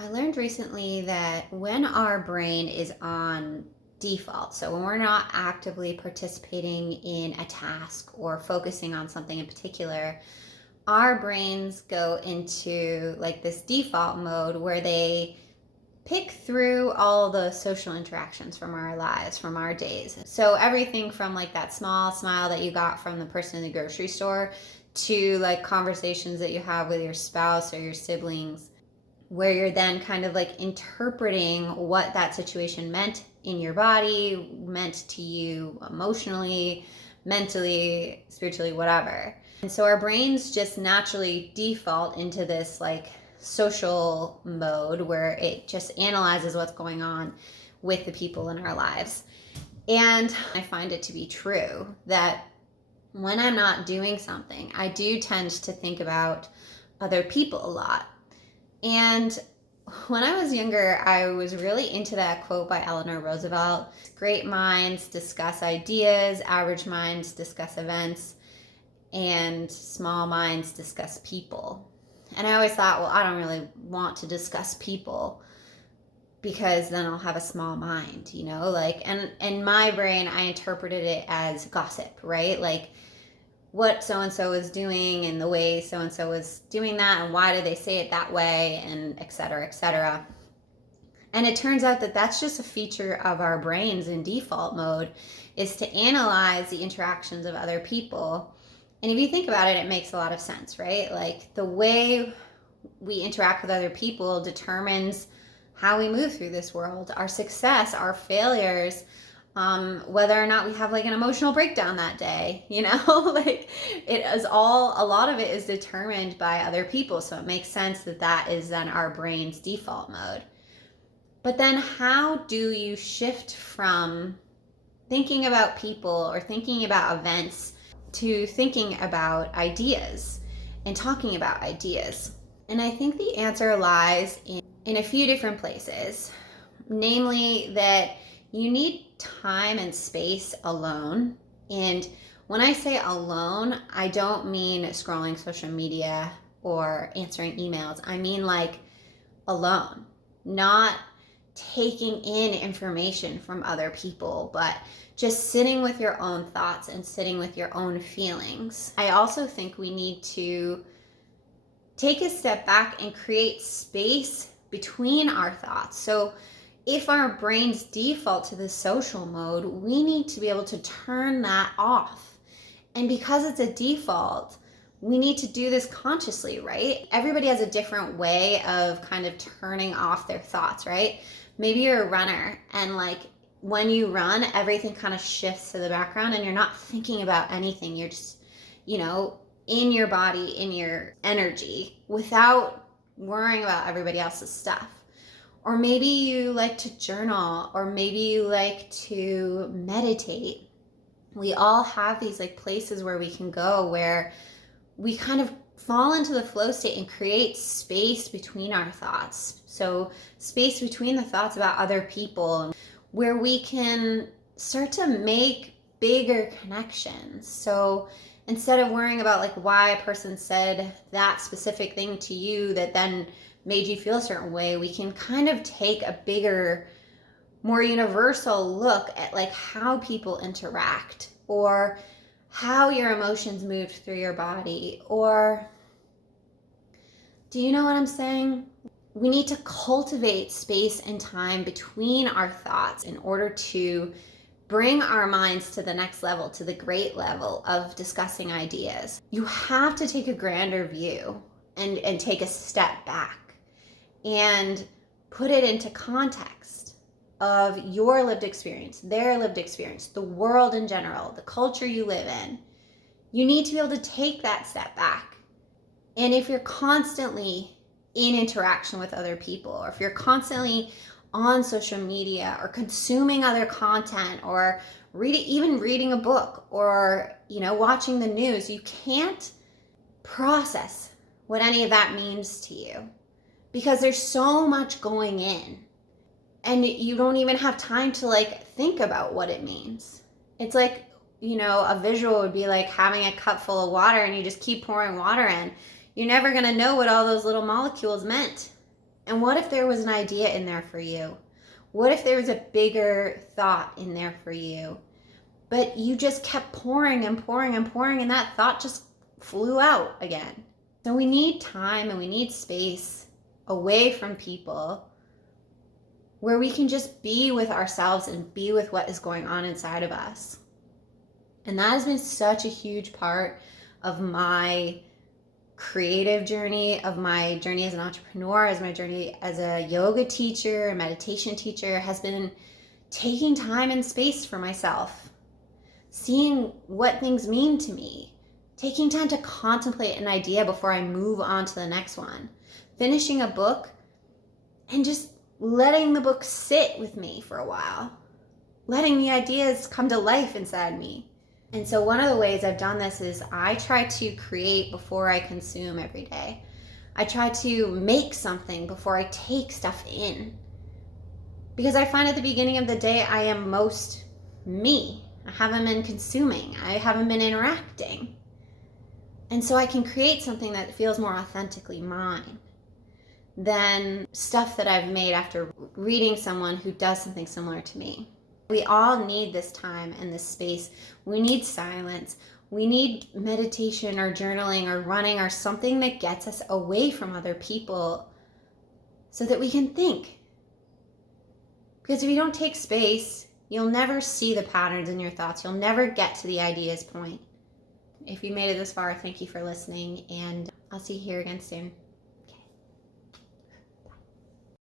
I learned recently that when our brain is on default, so when we're not actively participating in a task or focusing on something in particular, our brains go into like this default mode where they pick through all the social interactions from our lives, from our days. So everything from like that small smile that you got from the person in the grocery store to like conversations that you have with your spouse or your siblings, where you're then kind of like interpreting what that situation meant in your body, meant to you emotionally, mentally, spiritually, whatever. And so our brains just naturally default into this like social mode where it just analyzes what's going on with the people in our lives. And I find it to be true that when I'm not doing something, I do tend to think about other people a lot. And when I was younger, I was really into that quote by Eleanor Roosevelt: great minds discuss ideas, average minds discuss events, and small minds discuss people. And I always thought, well, I don't really want to discuss people because then I'll have a small mind, like, and in my brain, I interpreted it as gossip, right? Like, what so and so is doing and the way so and so is doing that and why did they say it that way, and et cetera, et cetera. And it turns out that that's just a feature of our brains in default mode, is to analyze the interactions of other people. And if you think about it, it makes a lot of sense, right? Like the way we interact with other people determines how we move through this world, our success, our failures, whether or not we have like an emotional breakdown that day, like it is all, a lot of it is determined by other people. So it makes sense that that is then our brain's default mode. But then how do you shift from thinking about people or thinking about events to thinking about ideas and talking about ideas? And I think the answer lies in a few different places, namely that you need time and space alone. And when I say alone, I don't mean scrolling social media or answering emails. I mean like alone, not taking in information from other people, but just sitting with your own thoughts and sitting with your own feelings. I also think we need to take a step back and create space between our thoughts. So if our brains default to the social mode, we need to be able to turn that off. And because it's a default, we need to do this consciously, right? Everybody has a different way of kind of turning off their thoughts, right? Maybe you're a runner and like when you run, everything kind of shifts to the background and you're not thinking about anything. You're just, in your body, in your energy, without worrying about everybody else's stuff. Or maybe you like to journal, or maybe you like to meditate. We all have these like places where we can go where we kind of fall into the flow state and create space between our thoughts. So space between the thoughts about other people, where we can start to make bigger connections. So instead of worrying about like why a person said that specific thing to you that then made you feel a certain way, we can kind of take a bigger, more universal look at like how people interact, or how your emotions move through your body. Or do you know what I'm saying? We need to cultivate space and time between our thoughts in order to bring our minds to the next level, to the great level of discussing ideas. You have to take a grander view and take a step back and put it into context of your lived experience, their lived experience, the world in general, the culture you live in. You need to be able to take that step back. And if you're constantly in interaction with other people, or if you're constantly on social media or consuming other content, or even reading a book, or watching the news, you can't process what any of that means to you, because there's so much going in and you don't even have time to like think about what it means. It's like, a visual would be like having a cup full of water and you just keep pouring water in. You're never going to know what all those little molecules meant And what if there was an idea in there for you? What if there was a bigger thought in there for you? But you just kept pouring and pouring and pouring, and that thought just flew out again. So we need time and we need space away from people where we can just be with ourselves and be with what is going on inside of us. And that has been such a huge part of my creative journey, of my journey as an entrepreneur, as my journey as a yoga teacher, a meditation teacher, has been taking time and space for myself, seeing what things mean to me, taking time to contemplate an idea before I move on to the next one, finishing a book and just letting the book sit with me for a while, letting the ideas come to life inside me. And so one of the ways I've done this is I try to create before I consume every day. I try to make something before I take stuff in. Because I find at the beginning of the day, I am most me. I haven't been consuming. I haven't been interacting. And so I can create something that feels more authentically mine than stuff that I've made after reading someone who does something similar to me. We all need this time and this space. We need silence. We need meditation or journaling or running or something that gets us away from other people so that we can think. Because if you don't take space, you'll never see the patterns in your thoughts. You'll never get to the idea's point. If you made it this far, thank you for listening, and I'll see you here again soon.